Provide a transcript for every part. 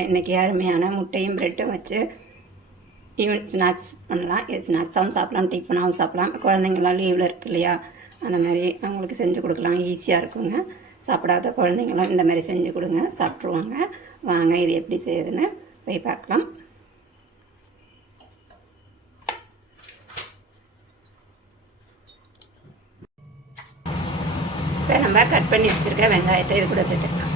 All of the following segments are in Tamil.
இன்றைக்கி அருமையான முட்டையும் ப்ரெட்டும் வச்சு ஈவன் ஸ்நாக்ஸ் பண்ணலாம். இது ஸ்நாக்ஸாகவும் சாப்பிட்லாம், டிஃபனாகவும் சாப்பிட்லாம். குழந்தைங்களாம் லீவில் இருக்கு இல்லையா, அந்த மாதிரி அவங்களுக்கு செஞ்சு கொடுக்கலாம். ஈஸியாக இருக்குங்க. சாப்பிடாத குழந்தைங்களாம் இந்த மாதிரி செஞ்சு கொடுங்க, சாப்பிட்ருவாங்க. வாங்க இது எப்படி செய்யுதுன்னு போய் பார்க்கலாம். இப்போ நம்ம கட் பண்ணி வச்சுருக்க வெங்காயத்தை இது கூட சேர்த்துக்கலாம்.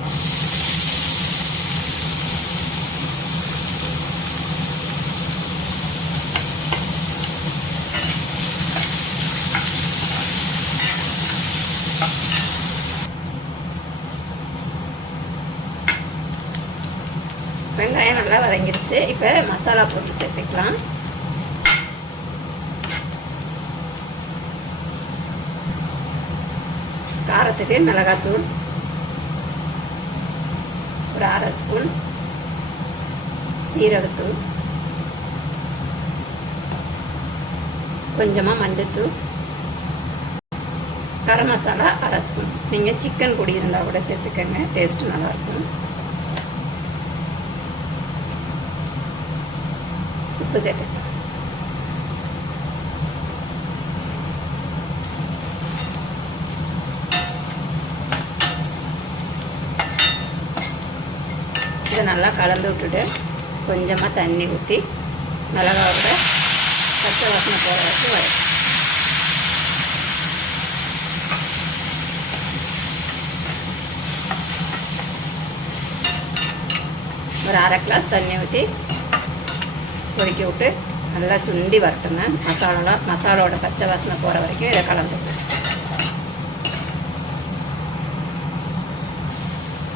வெங்காயம் நல்லா வதங்கிடுச்சு. இப்போ மசாலா போட்டு சேர்த்துக்கலாம். காரத்துக்கு மிளகாத்தூள் ஒரு 1/2 ஸ்பூன், சீரகத்தூள், கொஞ்சமாக மஞ்சத்தூள், கரம் மசாலா 1/2 ஸ்பூன். நீங்கள் சிக்கன் பொடி இருந்தால் கூட சேர்த்துக்கங்க, டேஸ்ட்டு நல்லாயிருக்கும். உப்பு சேர்த்துக்கலாம். இதை நல்லா கலந்து விட்டுட்டு கொஞ்சமாக தண்ணி ஊற்றி மிளகாவோட பச்சை வாசனை போகிற வரைக்கும் வரும். ஒரு 1/2 கிளாஸ் தண்ணி ஊற்றி கொதிக்க விட்டு நல்லா சுண்டி வரட்டுங்க. மசாலாவோட பச்சை வாசனை போகிற வரைக்கும் இதை கலந்து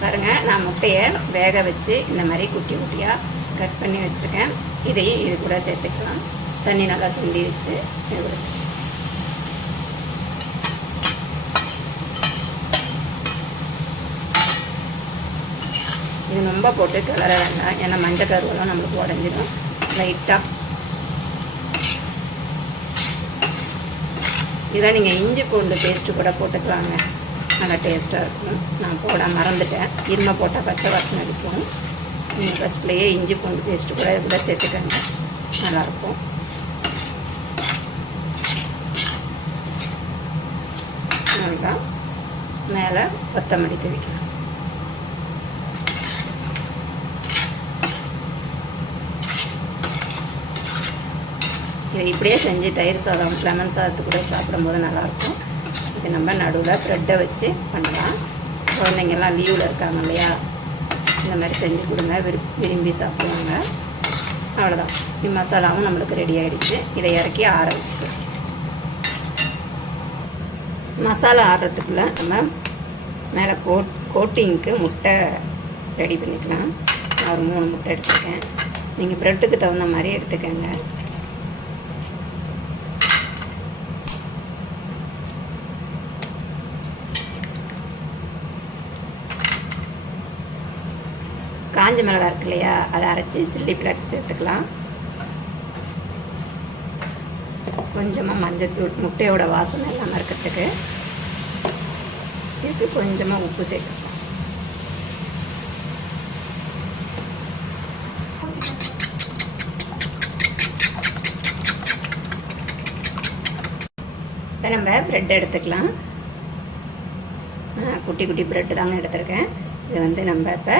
பாருங்கள். நான் முட்டையை வேக வச்சு இந்த மாதிரி குட்டி குட்டியாக கட் பண்ணி வச்சுருக்கேன். இதையும் இது கூட சேர்த்துக்கலாம். தண்ணி நல்லா சுண்டி வச்சு இது கூட இது ரொம்ப போட்டு கிளற வேண்டாம், ஏன்னா மஞ்சள் கருவெல்லாம் நம்மளுக்கு உடஞ்சிடும். லைட்டாக இதில் நீங்கள் இஞ்சி பூண்டு பேஸ்ட்டு கூட போட்டுக்கலாங்க, நல்லா டேஸ்ட்டாக இருக்கும். நான் போட மறந்துட்டேன், இருமை போட்டால் பச்சை வாசனை அடிக்கும். நீங்கள் ஃபஸ்ட்லேயே இஞ்சி பூண்டு பேஸ்ட்டு கூட இது கூட சேர்த்துக்கங்க, நல்லாயிருக்கும். நல்லா மேலே கொத்தமல்லி தூவிக்கலாம். இதை இப்படியே செஞ்சு தயிர் சாதம், லெமன் சாதத்து கூட சாப்பிடும்போது நல்லாயிருக்கும். இது நம்ம நடுவில் ப்ரெட்டை வச்சு பண்ணலாம். குழந்தைங்கள்லாம் லீவில் இருக்காங்க இல்லையா, இந்த மாதிரி செஞ்சு கொடுங்க, விரும்பி சாப்பிடுவாங்க. அவ்வளோதான், இது மசாலாவும் நம்மளுக்கு ரெடி ஆகிடுச்சு. இதை இறக்கி ஆற வச்சுக்கலாம். மசாலா ஆடுறதுக்குள்ளே நம்ம மேலே கோட்டிங்க்கு முட்டை ரெடி பண்ணிக்கலாம். நான் ஒரு 3 முட்டை எடுத்துருக்கேன். நீங்கள் ப்ரெட்டுக்கு தகுந்த மாதிரி எடுத்துக்கங்க. காஞ்ச மிளகாய் இருக்கு இல்லையா, அதை அரைச்சி சில்லி ஃப்ளேக்ஸ் சேர்த்துக்கலாம். கொஞ்சமாக மஞ்சத்தூள், முட்டையோட வாசனை எல்லாம் இருக்கிறதுக்கு. இதுக்கு கொஞ்சமாக உப்பு சேர்த்துக்கலாம். இப்போ நம்ம ப்ரெட் எடுத்துக்கலாம். குட்டி குட்டி ப்ரெட்டு தாங்க எடுத்துருக்கேன். இது நம்ம இப்போ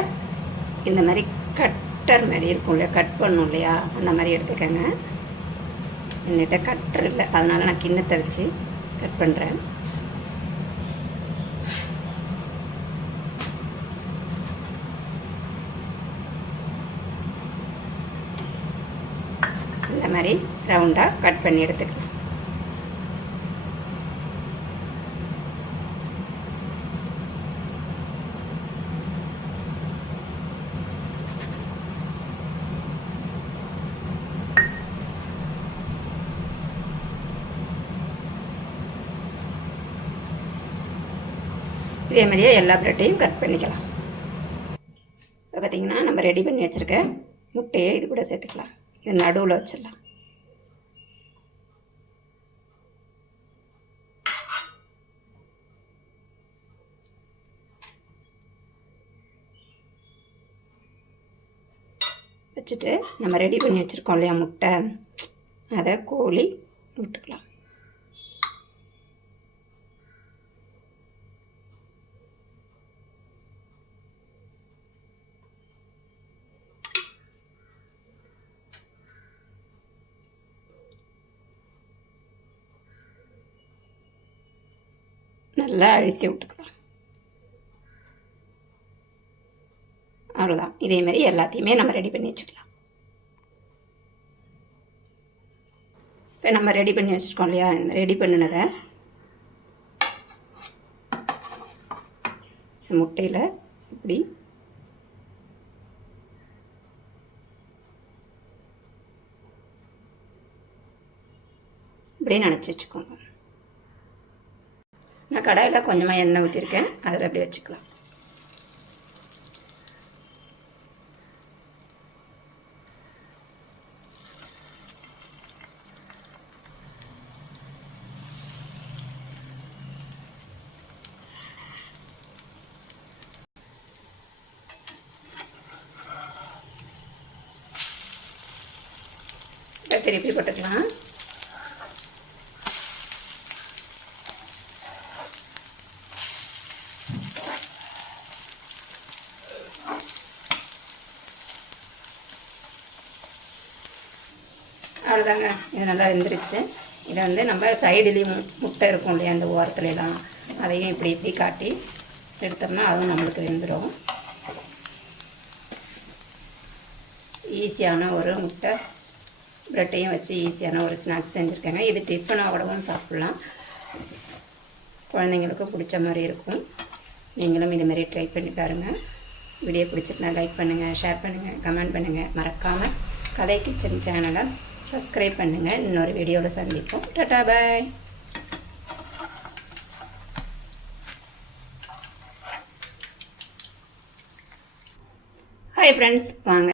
இந்த மாதிரி கட்டர் மாதிரி இருக்கும் இல்லையா, கட் பண்ணும் இல்லையா, அந்த மாதிரி எடுத்துக்கோங்க. என்கிட்ட கட்டர் இல்லை, அதனால் நான் கிண்ணத்தை வச்சு கட் பண்ணுறேன். இந்த மாதிரி ரவுண்டாக கட் பண்ணி எடுத்துக்கலாம். இதே மாதிரியே எல்லா ப்ரெட்டையும் கட் பண்ணிக்கலாம். இப்போ பார்த்திங்கன்னா நம்ம ரெடி பண்ணி வச்சுருக்க முட்டையை இது கூட சேர்த்துக்கலாம். இது நடுவில் வச்சிடலாம். வச்சுட்டு நம்ம ரெடி பண்ணி வச்சுருக்கோம் இல்லையா முட்டை, அதை கோழி விட்டுக்கலாம். நல்லா அழுத்தி விட்டுக்கலாம். அவ்வளோதான். இதேமாரி எல்லாத்தையுமே நம்ம ரெடி பண்ணி வச்சுக்கலாம். இப்போ நம்ம ரெடி பண்ணி வச்சுருக்கோம் இல்லையா, இந்த ரெடி பண்ணினதை முட்டையில் இப்படி இப்படியே நினச்சி வச்சுக்கோங்க. நான் கடாயில் கொஞ்சமாக எண்ணெய் ஊற்றிருக்கேன், அதில் அப்படி வச்சுக்கலாம். திருப்பி போட்டுக்கலாம். அவ்வளோதாங்க, இது நல்லா வெந்துருச்சு. இதை வந்து நம்ம சைடுலேயும் முட்டை இருக்கும் இல்லையா, அந்த ஓரத்துலலாம் அதையும் இப்படி இப்படி காட்டி எடுத்தோம்னா அதுவும் நம்மளுக்கு வெந்துடும். ஈஸியான ஒரு முட்டை ப்ரெட்டையும் வச்சு ஈஸியான ஒரு ஸ்நாக்ஸ் செஞ்சுருக்கேங்க. இது டிஃபனாகவும் சாப்பிட்லாம், குழந்தைங்களுக்கு பிடிச்ச மாதிரி இருக்கும். நீங்களும் இதுமாரி ட்ரை பண்ணி பாருங்கள். வீடியோ பிடிச்சிட்டுனா லைக் பண்ணுங்கள், ஷேர் பண்ணுங்கள், கமெண்ட் பண்ணுங்கள். மறக்காமல் கலை கிச்சன் சேனலை சப்ஸ்கிரைப் பண்ணுங்கள். இன்னொரு வீடியோவில் சந்திப்போம். டாடா பாய். ஹாய் ஃப்ரெண்ட்ஸ், வாங்க